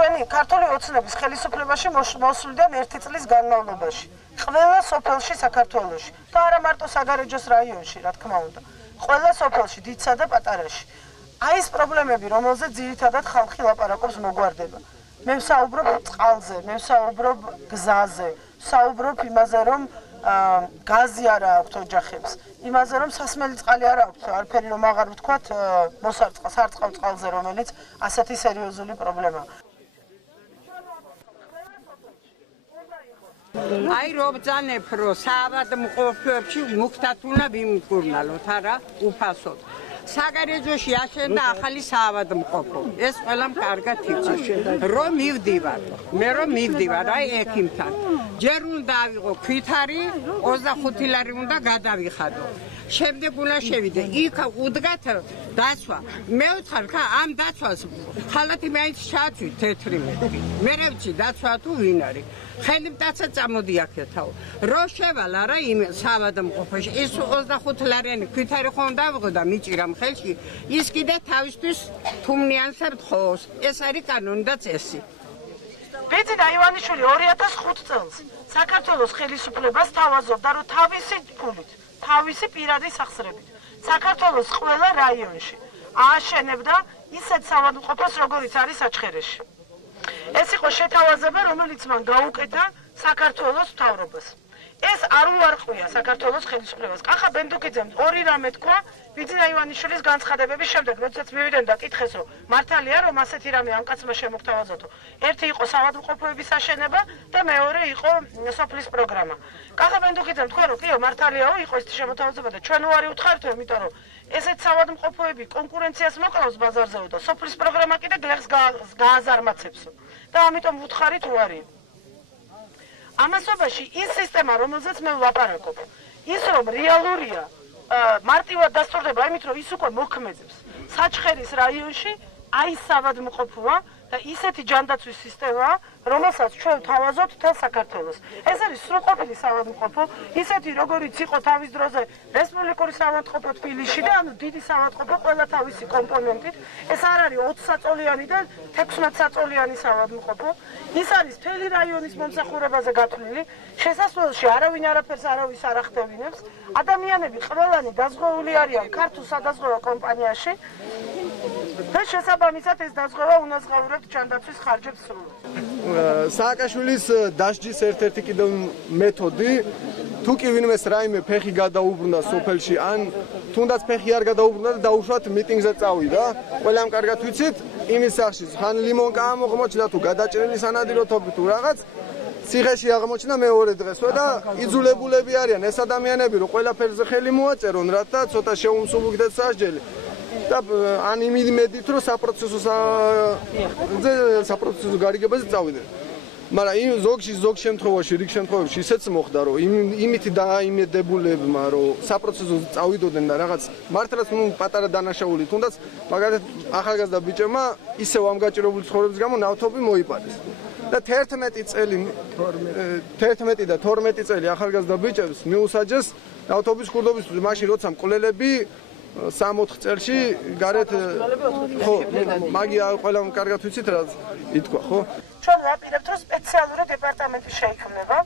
ჩვენი ქართული ოცნების ხელისუფლებაში მოსვლიდან 1 წლის განმავლობაში. ყველა სოფელში საქართველოში და არა მარტო საგარეჯოს რაიონში, რა თქმა უნდა. ყველა სოფელში, დიდსა და პატარაში. აი ეს პრობლემები, რომელზეც ძირითადად ხალხი ლაპარაკობს, მოგვარდება. მე ვსაუბრობ წყალზე, მე ვსაუბრობ გზაზე, ვსაუბრობ იმაზე, რომ გაზი არა აქვთ ოჯახებს, იმაზე, რომ სასმელი წყალი არა აქვთ, არაფერი რომ აღარ ვთქვათ სარწყავ წყალზე, რომელიც ასეთი სერიოზული პრობლემაა. აი რომ ბრძანებ, რომ საავადმყოფოებში მუქთად უნდა ვიმკურნალოთ, არა, უფასოდ. საგარეჯოში აშენდა ახალი საავადმყოფო. ეს ყველამ კარგად იცის. რომ მივდივარ, მე რომ მივდივარ, აი ექიმთან. ჯერ უნდა ავიღო ქვითარი, 25 ლარი უნდა გადავიხადო. შემდეგ უნდა შევიდე. იქ უდგათ დაცვა. მე ვთხარ, ხა ამ დაცვას ხალათი მაინც ჩაწვით თეთრი მეტრი. მე რევჩი დაცვა თუ ვინ არის? ხელმტაცა წამოდი აქეთაო. რო შევალ არა იმ საავადმყოფოში, ის 25 ლარიანი ქვითარი ხომ დავიღო და მიჭირამ ხელში, ის კიდე თავისთვის თუმნიანსებთ ხოს. ეს არის კანონი და წესი. ბიძინა ივანიშვილი 2005 წელს საქართველოს ხელისუფლებას თავაზობდა, რომ თავისი ფულით, თავისი პირადი სახსრებით საქართველოს ყველა რაიონში ააშენებდა ისეთ საავადმყოფოს, როგორიც არის საჩხერეში. ეს იყო შეთავაზება, რომელიც მან გაუკეთა საქართველოს მთავრობას. ეს არ უარყვია საქართველოს ხელისუფლებას. კახა ბენდუკიძემ ორი რამე თქვა ბიძინა ივანიშვილის განცხადებების შემდეგ, როდესაც მივიდნენ და კითხეს, რომ მართალია, რომ ასეთი რამე ამ კაცმა შემოგთავაზოთო. ერთი იყო საავადმყოფოების აშენება და მეორე იყო სოფლის პროგრამა. კახა ბენდუკიძემ თქვა, რომ კიო, მართალიაო, იყო ეს შემოთავაზება და ჩვენ უარი უთხართ, იმიტომ რომ ესეთ საავადმყოფოები კონკურენციას მოკლავს ბაზარზეო და სოფლის პროგრამა კიდე გლეხს გააზარმაცებსო. და ამიტომ ვუთხარით უარი. ამასობაში ის სისტემა, რომელზეც მე ვლაპარაკობ, ის რომ რეალურია, მარტივად დასტურდება იმით, რომ ის უკვე მოქმედებს საჩხერის რაიონში, აი საავადმყოფოა და ისეთი ჯანდაცვის სისტემაა, რომელსაც ჩვენ ვთავაზობთ მთელ საქართველოს. ეს არის სრულყოფილი საავადმყოფო, ისეთი როგორიც იყო თავის დროზე რესპუბლიკური საავადმყოფო თბილისში და ანუ დიდი საავადმყოფო ყველა თავისი კომპონენტით. ეს არ არის 20 საწოლიანი და 16 საწოლიანი საავადმყოფო. ის არის მთელი რაიონის მომსახურებაზე გათვლილი. შესასვლელში არავინ არაფერს არავის არ ახდევინებს. ადამიანები ყველანი დაზღვეული არიან ქართულ სადაზღვევო კომპანიაში. და შესაბამისად ეს დაზღვევა უნაზღაურებთ ჯანდაცვის ხარჯებს სრულად. სააკაშვილის დასჯის ერთ-ერთი კიდევ მეთოდი, თუ კი ვინმეს რაიმე ფეხი გადაუბრუნდა სოფელში, ან თუნდაც ფეხი არ გადაუბრუნდა და დაუშვათ მიტინგზე წავიდა, ყველამ კარგად ვიცით, იმის სახში ხან ლიმონკა აღმოჩნდა თუ გადაჭრილი სანადიროთობით თუ რაღაც, ციხეში აღმოჩნდა მეორე დღესვე და იძულებულები არიან ეს ადამიანები, რომ ყველაფერზე ხელი მოაწერონ, რათა ცოტა შეუმსუბუქდეთ სასჯელი. და ან იმედით, რომ საპროცესო გარიგებაზე წავიდნენ. მაგრამ იმ ზოგ შემთხვევაში, რიგ შემთხვევებში ისეც მოხდა, რომ იმით დაიმედებულებმა, რომ საპროცესო წავიდოდნენ და რაღაც მართლაც პატარა დანაშაული, თუნდაც მაგალითად ახალგაზრდა ბიჭებმა ისევ ამ გაჭირებული ცხოვრების გამო ნავთობი მოიპარეს. და 11 და 12 წელი ახალგაზრდა ბიჭებს მიუსაჯეს ნავთობის ხურდობისთვის, მაშინ როცა მკვლელები 3-4 წელში გარეთ ხო მაგია ყველამ კარგად ვიცით რა ითქვა ხო ჩვენ ვაპირებთ რომ სპეციალური დეპარტამენტი შეიქმნება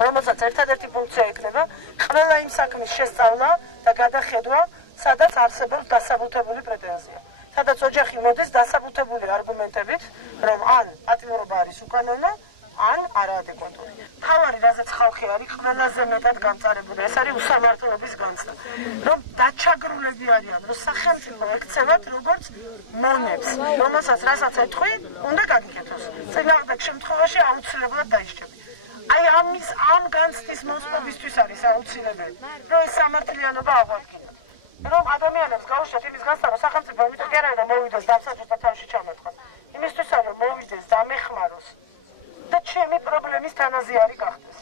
რომელსაც ერთადერთი ფუნქცია ექნება ყველა იმ საქმის შესწავლა და გადახედვა სადაც არსებობს დასაბუთებული პრეტენზია სადაც ოჯახი მოდის დასაბუთებული არგუმენტებით რომ ან პატიმრობა არის უკანონო ან არაადეკვატური. თავარი რაზეც ხალხი არის ყველაზე მეტად გამწარებული, ეს არის უსამართლობის განცდა. რომ დაჩაგრულები არიან, რომ სახელმწიფო ექცევათ როგორც მონებს, რომელსაც რასაც ეთქვი, უნდა გაგიკეთოს. წინააღმდეგ შემთხვევაში აუცილებლად დაიშჩები. აი ამ განცდის მოსპობისთვის არის აუცილებელი, რომ ეს სამართლიანობა აღვადგინოთ. რომ ადამიანებს გაუშვათ იმის განცდა, რომ სახელმწიფო იმიტომ კი არა რომ მოვიდეს დამსაჯულთა თავში ჩამოთქვას. იმისთვისაც რომ მოვიდეს დამეხმაროს და ჩემი პრობლემის თანაზე არის გახდეს.